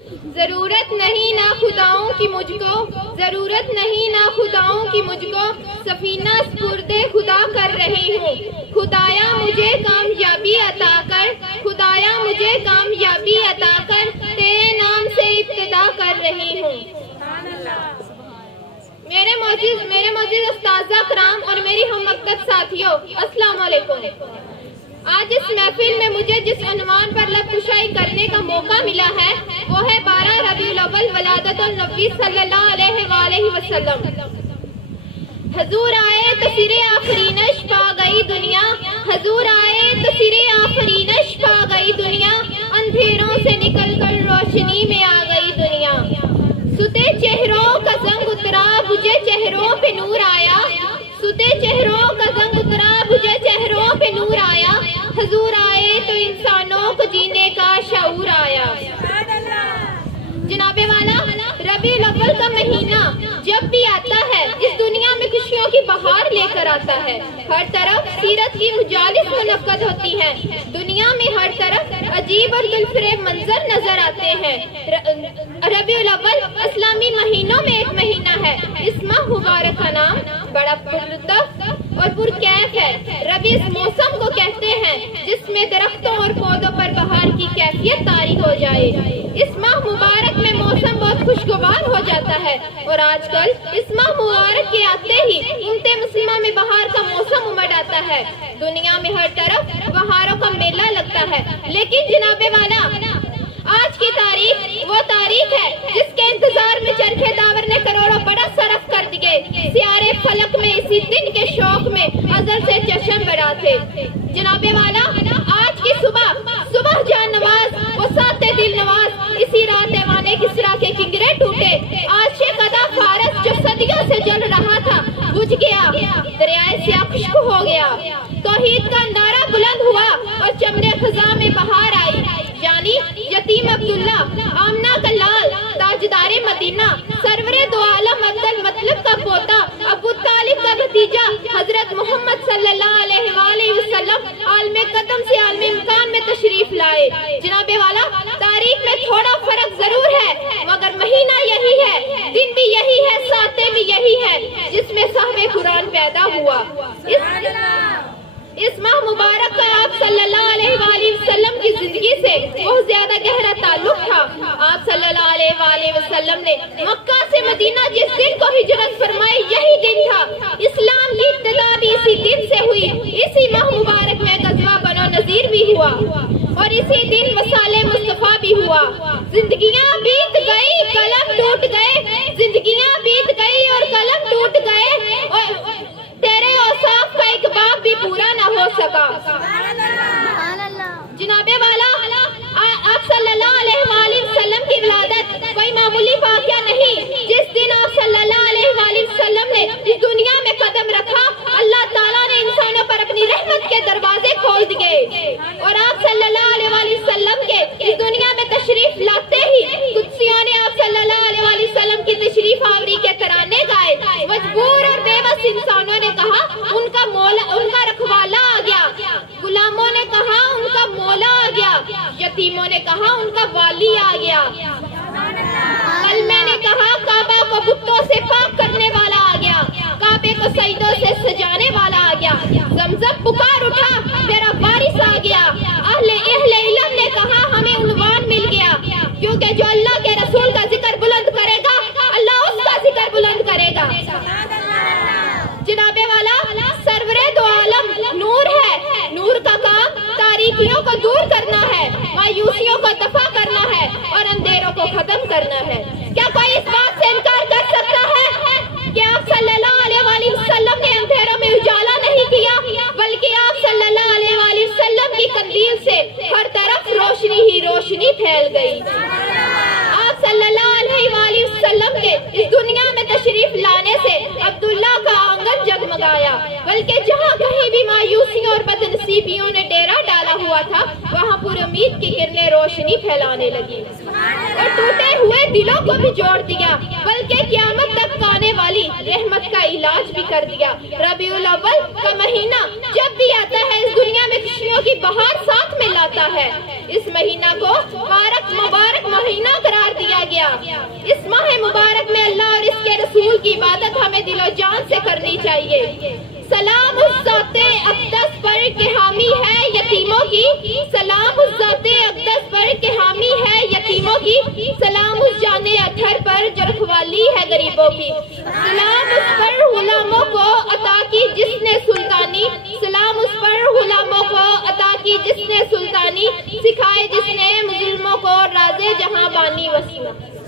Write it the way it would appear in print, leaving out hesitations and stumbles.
ضرورت نہیں نا خداؤں کی مجھ کو، ضرورت نہیں نا خداؤں کی مجھ کو، سفینہ سپرد خدا کر رہی ہوں۔ خدایا مجھے کامیابی عطا کر، خدایا مجھے کامیابی عطا کر، تیرے نام سے ابتدا کر رہی ہوں۔ میرے معزز استاذہ کرام اور میری ہم مکتب ساتھیوں، السلام علیکم۔ آج اس محفل میں مجھے جس عنوان پر لب کشائی کرنے کا موقع ملا ہے وہ ہے 12 ربیع الاول ولادت النبی صلی اللہ علیہ وآلہ وسلم۔ حضور آئے تو سر آفرینش پا گئی دنیا، حضور آئے تو سر آفرینش پا گئی دنیا، اندھیروں سے نکل کر روشنی میں آ گئی دنیا۔ ستے چہروں کا زنگ اترا بجھے چہروں پہ نور آیا، ستے چہروں کا زنگ اترا بجھے چہروں پہ نور آیا، حضور آئے تو انسانوں کو جینے کا شعور آیا۔ جناب والا، ربیع الاول کا مہینہ جب بھی آتا ہے اس دنیا میں خوشیوں کی بہار لے کر آتا ہے۔ ہر طرف سیرت کی مجالس منعقد ہوتی ہیں، دنیا میں ہر طرف عجیب اور دلفریب منظر نظر آتے ہیں۔ ربیع الاول اسلامی مہینوں میں ایک مہینہ ہے۔ اس ماہ مبارک کا نام بڑا پرلطف اور پرکیف ہے۔ ربیع اس موسم کو کہتے ہیں جس میں درختوں اور پودوں پر بہار کی کیفیت طاری ہو جائے۔ اس ماہ مبارک میں موسم بہت خوشگوار ہو جاتا ہے اور آج کل اس ماہ مبارک کے آتے ہی امت مسلمہ میں بہار کا موسم امڑ آتا ہے۔ دنیا میں ہر طرف بہاروں کا میلہ لگتا ہے، لیکن جناب والا آج کی تاریخ وہ تاریخ ہے جس کے انتظار میں چرخے داور نے کروڑوں بڑا صرف کر دیے۔ سیارے فلک میں اسی دن کے شوق میں ازل سے چشم بڑا تھے۔ جناب والا آج کی صبح جان نواز وہ سات دل نواز، اسی رات ایوانے کسریٰ کے کنگرے ٹوٹے۔ عاشق ادا فارس جو صدیوں سے جل رہا تھا بجھ گیا، دریائے سیاہ خشک ہو گیا۔ توحید کا نعرہ بلند ہوا اور چمن خزاں میں بہار آئی، یعنی یتیم عبداللہ، آمنہ کا لال، تاجدار مدینہ، سرور دو عالم عبد المطلب کا پوتا، ابو طالب کا بھتیجا، حضرت محمد صلی اللہ علیہ وآلہ وسلم عالم قدم سے عالم امکان میں تشریف لائے۔ جناب والا تاریخ میں تھوڑا فرق ضرور ہے مگر مہینہ یہی ہے، دن بھی یہی ہے، ساتیں بھی یہی ہے جس میں صاحب قرآن پیدا ہوا۔ اس ماہ مبارک کا آپ صلی اللہ علیہ وآلہ وسلم کی زندگی سے بہت زیادہ گہرا تعلق تھا۔ آپ صلی اللہ علیہ وآلہ وسلم نے مکہ سے مدینہ جس دن کو ہجرت فرمائی یہی دن تھا۔ اسلام کی ابتدا بھی اسی دن سے ہوئی۔ اسی ماہ مبارک میں غزوہ بنو نذیر بھی ہوا اور اسی دن وصال مصطفیٰ بھی ہوا۔ زندگیاں بیت گئی قلم ٹوٹ گئے، زندگیاں بیت گئی اور قلم ٹوٹ گئے، اور تیرے اوصاف کا ایک باب بھی پورا نہ ہو سکا۔ جناب والا آپ صلی اللہ علیہ وآلہ وسلم کی ولادت کوئی معمولی واقعہ نہیں۔ جس دن آپ صلی اللہ علیہ وآلہ وسلم نے اس دنیا میں قدم رکھا اللہ تعالیٰ نے انسانوں پر اپنی رحمت کے دروازے کھول دیے اور آپ صلی اللہ علیہ وآلہ وسلم کے اس دنیا میں تشریف لاتے ہی قدسیوں نے آپ صلی اللہ علیہ وآلہ وسلم کی تشریف آوری کے ترانے گائے۔ مجبور اور بے بس انسانوں نے کہا ان کا مولا، ان کا رکھوالا آ گیا، غلاموں نے کہا ان کا مولا آ گیا، یتیموں نے کہا ان کا والی آ گیا، کلمے نے کہا کعبہ کو بتوں سے پاک کرنے والا آ گیا، کعبے کو سجدوں سے سجانے والا آ گیا، زمزم پکار اٹھا میرا وارث آ گیا۔ اہل علم نے کہا ہمیں عنوان مل گیا، کیونکہ جو اللہ کے رسول کا ذکر بلند کرے گا اللہ اس کا ذکر بلند کرے گا۔ جناب والا سرور دو عالم نور ہے، نور کا کام تاریکیوں کو دور کرنا ہے، مایوسیوں کو دفع کرنا ہے اور اندھیروں کو ختم کرنا ہے۔ کیا کوئی اس بات سے انکار کر سکتا ہے کہ آپ صلی اللہ علیہ وآلہ وسلم نے اندھیروں میں اجالا نہیں کیا بلکہ آپ صلی اللہ علیہ وآلہ وسلم کی قندیل سے ہر طرف روشنی ہی روشنی پھیل گئی۔ آپ صلی اللہ علیہ وآلہ وسلم کے اس دنیا میں تشریف لانے سے عبداللہ کا آنگن جگمگایا، بلکہ جہاں کہیں بھی مایوسیوں اور بدنصیبیوں نے ڈیرا ڈالا ہوا تھا وہاں پر امید کی کرنیں روشنی پھیلانے لگی اور ٹوٹے ہوئے دلوں کو بھی جوڑ دیا، بلکہ قیامت تک آنے والی رحمت کا علاج بھی کر دیا۔ ربیع الاول کا مہینہ جب بھی آتا ہے اس دنیا میں خوشیوں کی بہار ساتھ میں لاتا ہے۔ اس مہینہ کو مبارک مہینہ قرار ہمیں دل و جان سے کرنی چاہیے۔ سلام اس ذات اقدس پر کہ حامی ہے یتیموں کی، سلام اس ذات اقدس پر کہ حامی ہے یتیموں کی، سلام اس جان اطہر پر جو رکھوالی ہے غریبوں کی، سلام اس پر غلاموں کو عطا کی جس نے سلطانی، سلام اس پر غلاموں کو عطا کی جس نے سلطانی، سکھائے جس نے مظلوموں کو راز جہاں بانی وسیلہ۔